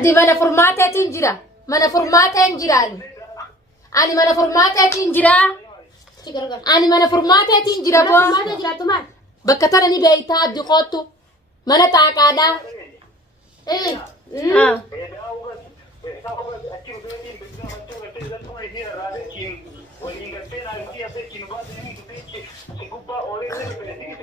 أدي mana furmaataatiin jira. Mana furmaataan jiraan. Ani mana furmaataatiin jira. Ani mana furmaataatiin jira boo. Furmaata jiraatu maal? Bakka tana ni beeytaa abdi qoottu. Mana taaqaadhaa.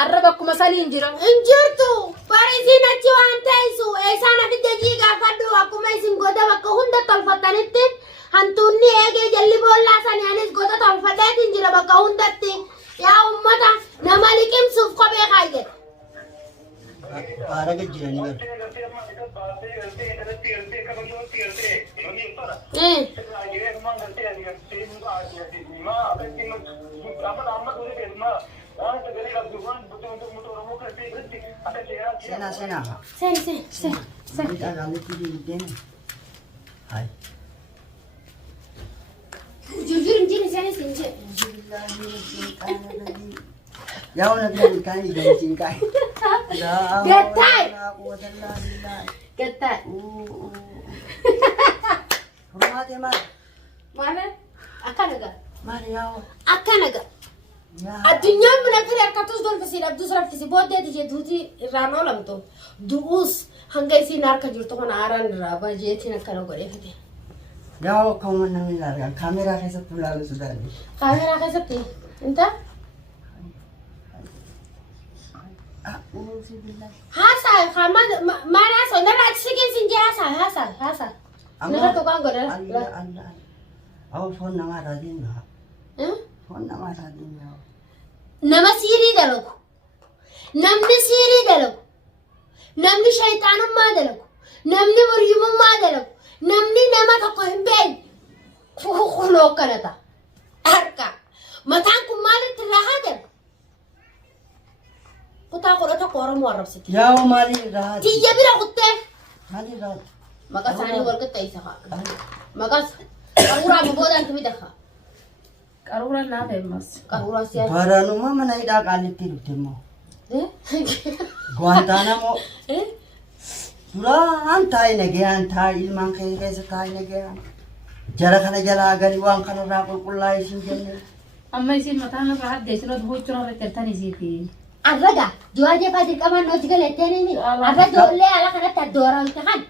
Arraba akkuma saliin jira. Injirtu Paarisiin achi waan ta'isu eesaan abidda jiigaa fadhu akkuma isin goda bakka hunda tolfatanitti hantuunni eegee jalli boollaa sanii anis goda tolfadheetiin jira bakka hundatti yaa ummata nama liqimsuuf kophee kaayedha. Baaraga jiranii galu. Sena. Sen. Kita kali tidur ni. Hai. Jujur injini sen sinje. Jauh nak kan ikan cingkai. Gatai. Gatai. Rumah dia mana? Mana? Akanaga. Mana jauh? Akanaga. Addunyaan mana kare harkatus don fasi abdus rafisi boodde tije duuti irraanoo lamto du'us hanga isin harka jirtu kana aaraan irraa bajeetiin akkana godheefate. Jauh kau mana milar? Kamera kesat lalu sudah ni. Kaameraa keessatti inta haasaa kama maal haasoo narra achi siqin sin jee haasaa narra tokkoon godhana. Allah. Awal phone nama radin lah. Phone nama radin lah. Nama siirii dalagu namni siirii dalagu namni shayxaanummaa dalagu namni muryumummaa dalagu namni nama tokko hin beekne kunoo kanata harka mataan kun maalitti irraa haa dalagu kutaa godhata Oromoo arrabsiti Jauh mali rahat. tiyya bira kuttee Mali rahat. maqaa isaanii wal qixxeessa haa maqaas qaruuraa boboodaan timida haa Qaruura naa deemas. qaruuraa siyaasa. Baranuma mana ida kali tidur temo. Guantanamo. Surah antai nege antai ilman kaya sekai nege. Jara kana jara agari wang kana rakul kulai sinjene. Amma isin mataan irraa haddeessinoo huccuu irra galtanii siiti. Arraga du'aa faajir qaban hojii galeettee ni arra doollee ala kanatti addooran tahan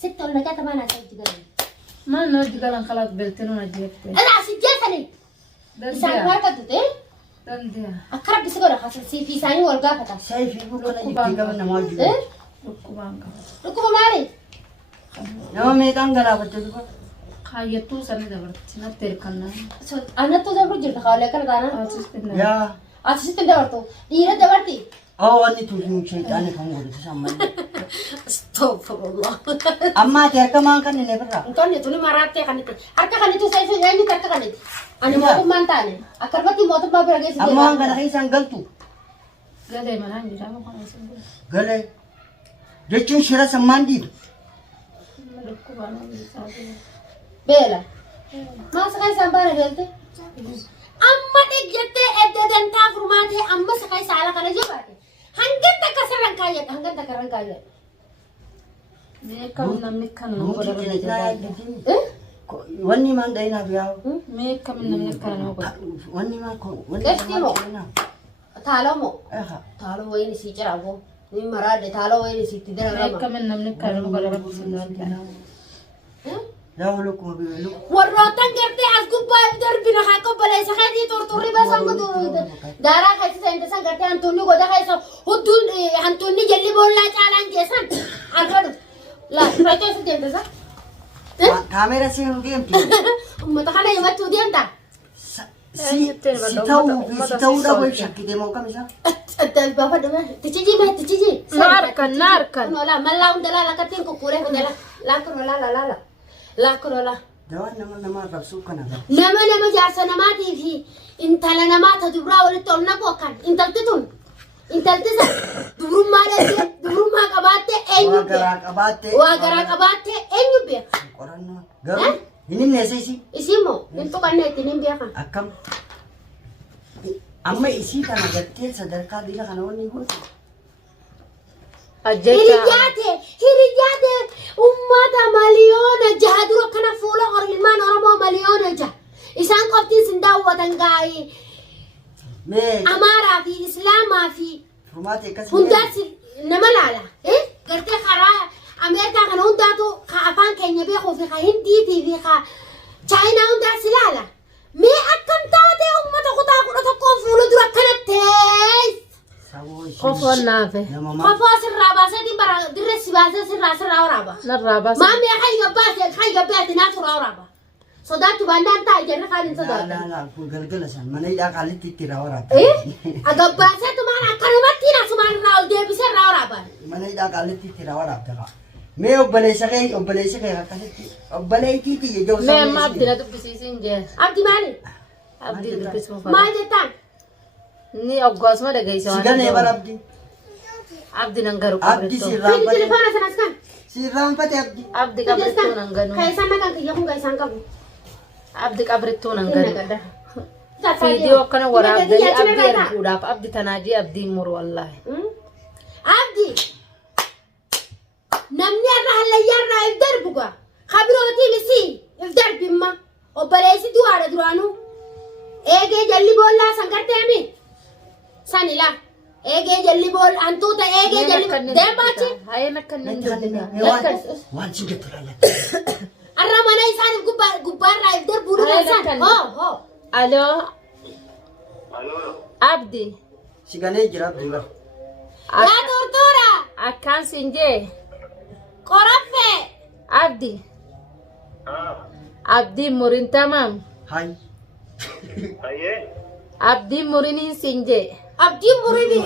sitti ol nagaa tamaan asa hojii galee. Maal na hojii galan kalaat beltinu na jeettee. Alaa si jeesanii isaan marka dute Dandeeya. akka rabbisi godha kasasii fi isaanii wal gaafata. Saya figu kana jitti kama nama juga. Dhukkubaan qaba. Dhukkuba maali? Nama meeqaan galaafate dhufa. Kaayyattuu sanii dabarti natti hirkannaa. Annattuu dabru jirta kaalee kana taana. Ya. Asisitti dabartu dhiira dabarti. Oh wanni tujuun shayxaani kan godhatu samman. Astaghfirullah. Amma ati harkamaan kan inni birraa. Intoonni tuni marattee kanatti harka kanatti saayisuu eenyu harka kanatti. Ani mootummaan taane akkarbatti mootummaa bira geessu. Amma waan kana keessaan galtu. Galee manaan jira amma kana isin bira. Galee. Jechuun shira sammaan diidu. Dhukkubaan isaa jira. Beela. Maasa kan isaan baara beelte? Amma dhigyattee edda dantaa furmaatee amma sakaa isaa ala kana jabaate. Hangan takka sirran kaayyadha hangan takka irran kaayyadha. Mee kam namni kan nama godha Mungkin jira. kita wanni man dainaaf yaa'u. Mee kam namni kan nama godha. Wanni man wanni Desti mo. Taaloo moo? Aha. Taaloo wayini sii jiraafoo. Ni maraadde taaloo wayini siitti Mee dararama. kam namni kan nama godha. Yaa'u lukkuma biilu. Warroottan gartee as gubbaa darbina haa qobboleessa keetii turturri basan gudu daaraa keessa seente san gartee hantuunni goda keessa hudduun hantuunni jalli boollaa caalaan geessan agadu laa rakkoo isa deemte sa Kaamera seenu deemti. ummata kana himattuu deemta Si ta'uu dhabu shakkite moo kam isaa? baafadhuma tichijii Naarkan. kunoolaa mallaa hunda laala kattiin kukkuuree kudala laa kunoolaa laala laa kunoolaa Dawaan nama rabsuu kana qaba. nama jaarsa namaatii fi intala namaa ta dubraa walitti ol naqu akkan intalti tun intalti san dubrummaa qabaattee eenyu beeka waa garaa qabaattee eenyu beeka Qorannoo garuu inni neessa isii isii moo hin tuqannee ittiin hin beekan akkam amma isii kana gattee sadarkaa dhiira kana wanni goote. hiriyaate ummata Mee Amaaraa fi Islaamaa fi furmaata akkasii. hundaas nama laala. Gartee karaa Ameerikaa kana hundaatu ka afaan keenya beekuu fi ka Hindiitii fi ka Chaayinaa hundaas ilaala. Mee akkam taate uummata kutaa 11 fuula dura akkanatti Qofoon naafe. qofoo sirraa baaseetiin bara dirree si baasee sirraa waraaba. Narraa baasa. Maamii kan gabbaate naaf waraaba. Sodaatu baandaan taa'e jarri kaan hin sodaatu. Laa kun galgala san mana hidhaa qaalitti itti irraa waraabta. Agabbaaseetu maal akkanumatti asumaan irraa ol deebisee irraa waraaban. Mana hidhaa qaalitti itti irraa waraabta. Mee obboleessa kee akkasitti obboleettiiti ijoo Mee amma abdi na dubbisiisin jee. Abdi maali? Abdi dubbisuu Maal jettaan? Ni oggaasuma dhageessa waan. Siganee bara abdi. Abdi nan garu Abdi qabrittoo. Fili sirraanfate. telefoona sanas kan? Sirraanfate abdi. Abdi qabrittoo nan ganu. Kan isaan naqan kiyya kun kan isaan qabu. Abdi qabrittoo nan Inni ganu. gadda. Fiidiyoo akkana waraabdanii abdi erguudhaaf abdi tanaajii abdiin muru wallaahi. Abdi namni irra hallayyaa irraa if darbuga kabirootii misi if darbimma obboleessi du'aadha duraanuu eegee jalli boollaa san garteemi san ila eegee jalli bool hantuuta eegee jalli deembaachi Hayeen akka inni hin Waan dubbisaa. sin jettu laallatti. arra mana isaaniif gubbaarraa if darbuu dhufan hoo Aloo. Abdi. Siganee jira abdi bara. yaa tortuura Akkaan siin jee. qoraffee Abdi. Abdiin murin tamam. Hai. Abdiin muriniin siin jee. abdiin murini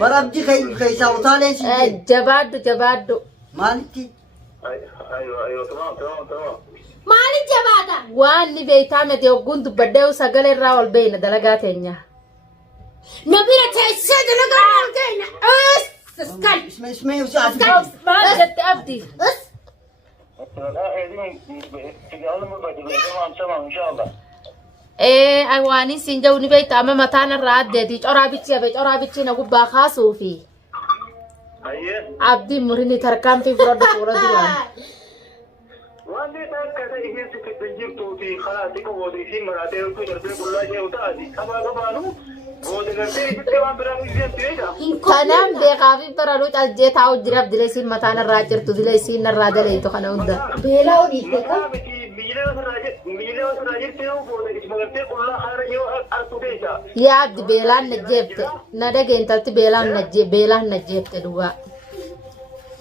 Bara abdi keessaa utaalee sin jee. Jabaaddu. Maalitti? maaliin jabaata Waan ni beektaa miti hogguun dubbadhee sagalee irraa ol beeyna dalagaa teenya. nabira teessee dalagaa ol keenya kan Ismee usi ati. Maal jette Abdi? Waan siin jiru ni beektaa amma mataan irraa addeeti coraa bichi na gubbaa kaasuufi. Abdiin murini tarkaanfii fudhadhu fuula duraan. Wanti takka ta'e keessi fiddan jirtuu fi karaa xiqqoo booda isiin maraatee yookiin darbee qullaa ishee utaati. Qabaa qabaanu booda gartee isitti waan biraa isheen ta'edha. Kanaan beekaa fi baraduu caljee taa'u jira abdilee isiin mataan irraa jirtu dilee isiin irraa galeetu kana hunda. beelaa olii Maqaa miti miilee osirraa jirti yoo booda isma gartee qullaa haara yoo artu teessa. Yaa abdi beelaan na jeefte na dhageentalti beelaan na jeefte dhugaa.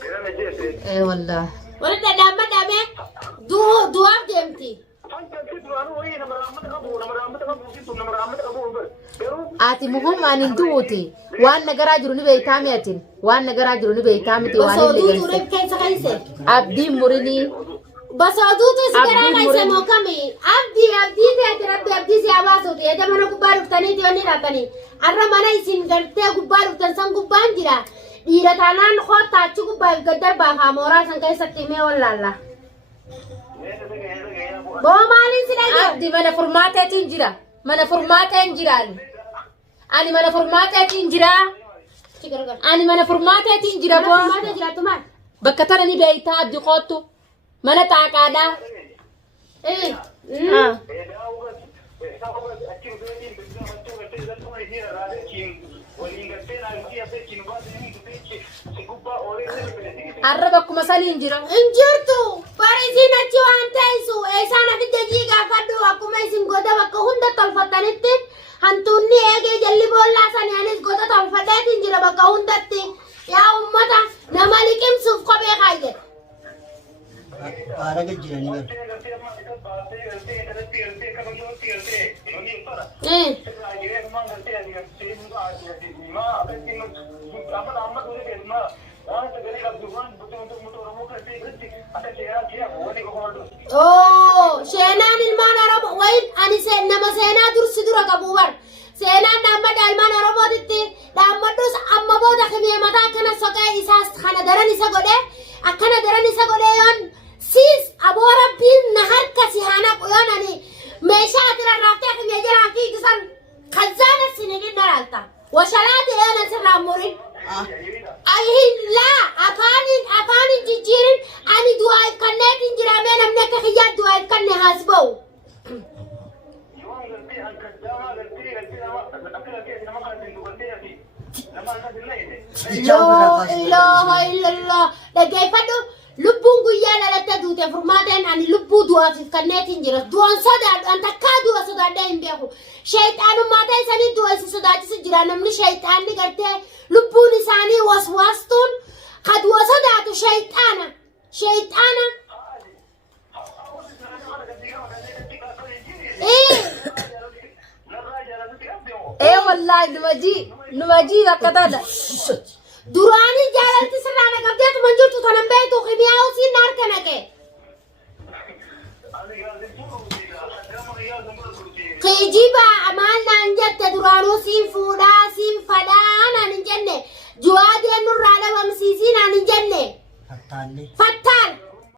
Gara na jeesse. Wallaahi. warra dhadhaama dhaabee du'aaf deemti. Hanqalti duraanuu wayii nama raammata qabu fi nama raammata qabu garuu Ati muhummaan hin du'uuti. Waan nagaraa jiru ni beektaa mi'atiin. Waan nagaraa jiru ni beektaa miti waan Basoo hin duutu liganse. reef keessa kaise. Abdiin murinii. Basoo duutu si garaa Abdiin kaise murin- moo kami? Abdii teeti rabbi abdii si habaasuuti. Eda mana gubbaa dhuftaniiti wanni dhaatanii. Arra mana isin gartee gubbaa dhuftan san gubbaan jira. Dhiira taanaan koottaa achi gubbaa if gaddarbaa mooraa san keessatti himee wallaalla. Boo maaliin si dhagee? Abdi mana furmaateetiin jira. Mana furmaateen jiraan. Ani mana furmaateetiin jira. Ani mana furmaateetiin jira boo. Maata jiraattu maal? Bakka tana ni beektaa abdi qoottu. Mana xaaqaadhaa. Ah. Arra bakkuma saniin jira. Injirtu bari isin achi waan teessu eesaan afidda jiigaafadhu akkuma isin goda bakka hunda tolfattanitti hantuunni eegee jalli boollaa sanii anis goda tolfadheetiin jira bakka hundatti yaa ummata nama liqimsuuf kophee kaayyedha. Baara gajjiranii bara. Oh, seenaan ilmaan Oromoo wayin ani nama seenaa dursi dura qabu bar. Seenaan dhaammadha ilmaan Oromootitti dhaammadhus amma booda himee mataa akkana soqee isaas kana daran isa godhee akkana daran isa godhee yoon siis aboo rabbiin na harka si haana yoon ani meeshaa ati rarraaftee himee jiraan fiigisan kazaana sinidin dhalaalta. Washalaati yoon asirraa murin. Ayin laa afaanin jijjiirin ani du'aaf kanneetiin jiraamee namni akka kiyyaa du'aaf kanne haasba'u. لا إله إلا الله لقي فدو لبون قيا لا تدوت فرماتين أن لبو دوا في كنات إنجيل دوان صدا أنت كادو صدا دايم بيأكو شيطان ما تيساني دوا صدا تسجل نمني شيطان نقدر لبو نساني وسواستون قد وصدا تو شيطانا ايه والله نمجي وكذا durani jalalti sirrana qabdeetu manjurtu tanan beetu khimiyaa usiin narkanake qijiba amalna anjatte duranu siin fuudhaa siin fadhaan an jenne juwaadee nurraa dhabamsiisiin an jenne Fattaallee. fattaan